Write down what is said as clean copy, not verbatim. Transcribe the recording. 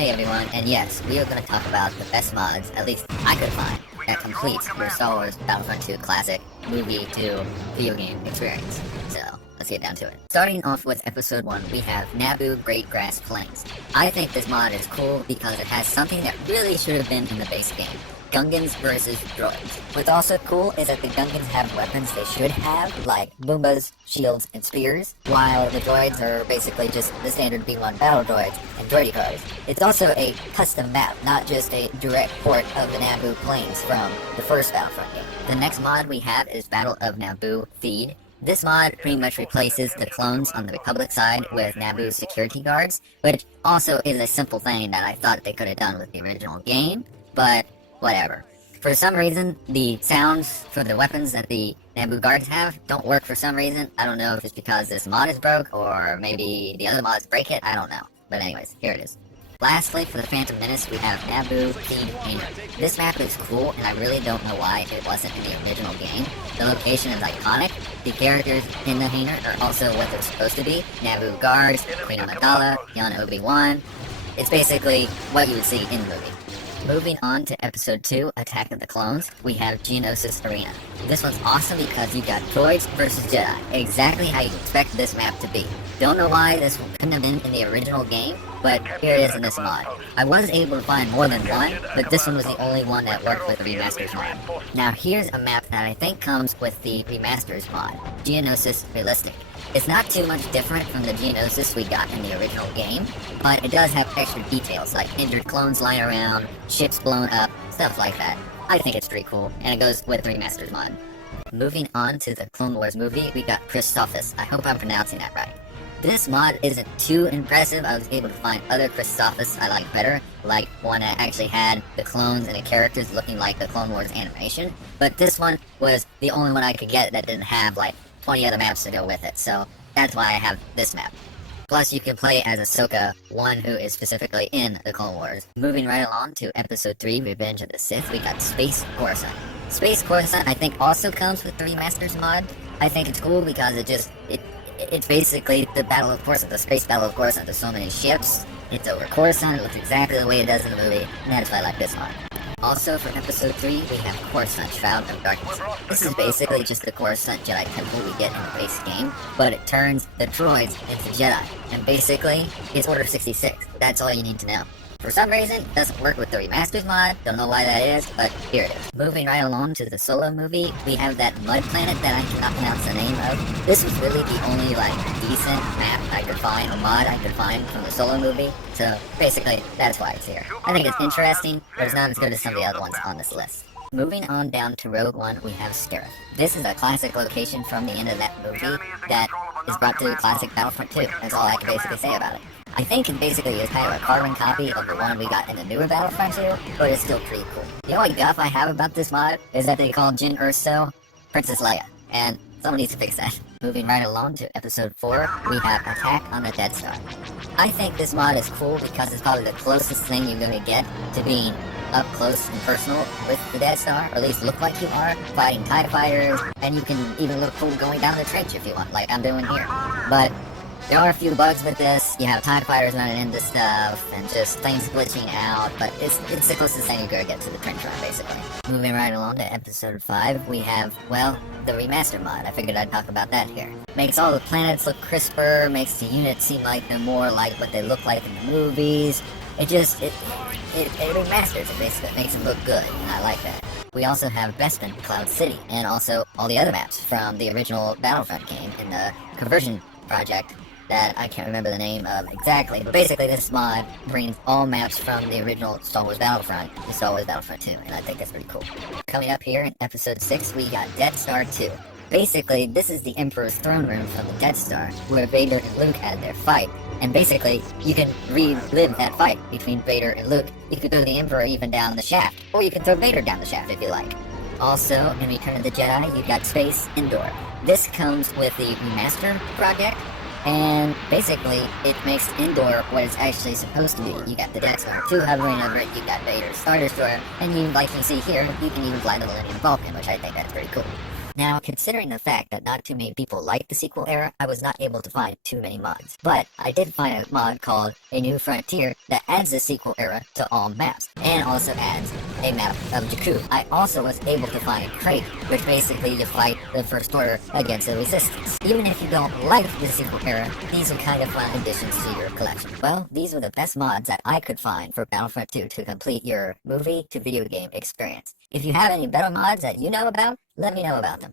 Hey everyone, and yes, we are going to talk about the best mods, at least I could find, that completes your Star Wars Battlefront 2 classic movie to video game experience. So, let's get down to it. Starting off with episode 1, we have Naboo Great Grass Plains. I think this mod is cool because it has something that really should have been in the base game. Gungans versus droids. What's also cool is that the Gungans have weapons they should have, like boombas, shields, and spears, while the droids are basically just the standard B1 battle droids and droidy cars. It's also a custom map, not just a direct port of the Naboo Plains from the first Battlefront game. The next mod we have is Battle of Naboo Feed. This mod pretty much replaces the clones on the Republic side with Naboo's security guards, which also is a simple thing that I thought they could have done with the original game, but whatever. For some reason, the sounds for the weapons that the Naboo guards have don't work for some reason. I don't know if it's because this mod is broke, or maybe the other mods break it, I don't know. But anyways, here it is. Lastly, for the Phantom Menace, we have Naboo Feed Hangar. This map is cool, and I really don't know why it wasn't in the original game. The location is iconic. The characters in the hangar are also what they're supposed to be. Naboo guards, Queen Amidala, young Obi-Wan. It's basically what you would see in the movie. Moving on to episode 2, Attack of the Clones, we have Geonosis Arena. This one's awesome because you got droids versus Jedi, exactly how you expect this map to be. Don't know why this couldn't have been in the original game, but here it is in this mod. I was able to find more than one, but this one was the only one that worked with the Remasters mod. Now here's a map that I think comes with the Remasters mod, Geonosis Realistic. It's not too much different from the Geonosis we got in the original game, but it does have extra details like injured clones lying around, ships blown up, stuff like that. I think it's pretty cool, and it goes with the Remasters mod. Moving on to the Clone Wars movie, we got Christophus. I hope I'm pronouncing that right. This mod isn't too impressive. I was able to find other Christophus I like better, like one that actually had the clones and the characters looking like the Clone Wars animation, but this one was the only one I could get that didn't have like 20 other maps to go with it, so that's why I have this map. Plus, you can play as Ahsoka, one who is specifically in the Clone Wars. Moving right along to Episode 3, Revenge of the Sith, we got Space Coruscant. Space Coruscant, I think, also comes with the Remasters mod. I think it's cool because it's basically the Battle of Coruscant, the Space Battle of Coruscant. There's so many ships, it's over Coruscant, it looks exactly the way it does in the movie, and that's why I like this mod. Also, for Episode 3, we have Coruscant, Shroud of Darkness. This is basically just the Coruscant Jedi Temple we get in the base game, but it turns the droids into Jedi. And basically, it's Order 66. That's all you need to know. For some reason, it doesn't work with the Remasters mod, don't know why that is, but here it is. Moving right along to the Solo movie, we have that mud planet that I cannot pronounce the name of. This was really the only, decent map I could find, or mod I could find from the Solo movie, so basically, that's why it's here. I think it's interesting, but it's not as good as some of the other ones on this list. Moving on down to Rogue One, we have Scarif. This is a classic location from the end of that movie that is brought to the classic Battlefront 2. That's all I can basically say about it. I think it basically is kind of a carbon copy of the one we got in the newer Battlefront 2, but it's still pretty cool. The only guff I have about this mod is that they call Jyn Erso Princess Leia, and someone needs to fix that. Moving right along to Episode 4, we have Attack on the Death Star. I think this mod is cool because it's probably the closest thing you're going to get to being up close and personal with the Death Star, or at least look like you are, fighting TIE fighters, and you can even look cool going down the trench if you want, like I'm doing here. But there are a few bugs with this. You have TIE fighters running into stuff, and just things glitching out, but it's the closest thing you're gonna get to the trench run, basically. Moving right along to Episode 5, we have, well, the Remaster mod. I figured I'd talk about that here. Makes all the planets look crisper, makes the units seem like they're more like what they look like in the movies. It remasters it, basically. It makes it look good, and I like that. We also have Bespin, Cloud City, and also all the other maps from the original Battlefront game in the conversion project that I can't remember the name of exactly, but basically this mod brings all maps from the original Star Wars Battlefront to Star Wars Battlefront 2, and I think that's pretty cool. Coming up here in Episode 6, we got Death Star 2. Basically, this is the Emperor's throne room from the Death Star, where Vader and Luke had their fight, and basically, you can relive that fight between Vader and Luke. You could throw the Emperor even down the shaft, or you can throw Vader down the shaft if you like. Also, in Return of the Jedi, you got Space Endor. This comes with the Remaster project, and basically, it makes Endor what it's actually supposed to be. You got the Death Star 2 hovering over it, you got Vader's Star Destroyer, and you, like you see here, you can even fly the Millennium Falcon, which I think that's pretty cool. Now, considering the fact that not too many people like the sequel era, I was not able to find too many mods. But I did find a mod called A New Frontier that adds the sequel era to all maps, and also adds a map of Jakku. I also was able to find Crate, which basically you fight the First Order against the Resistance. Even if you don't like the sequel era, these are kind of fun additions to your collection. Well, these were the best mods that I could find for Battlefront 2 to complete your movie to video game experience. If you have any better mods that you know about, let me know about them.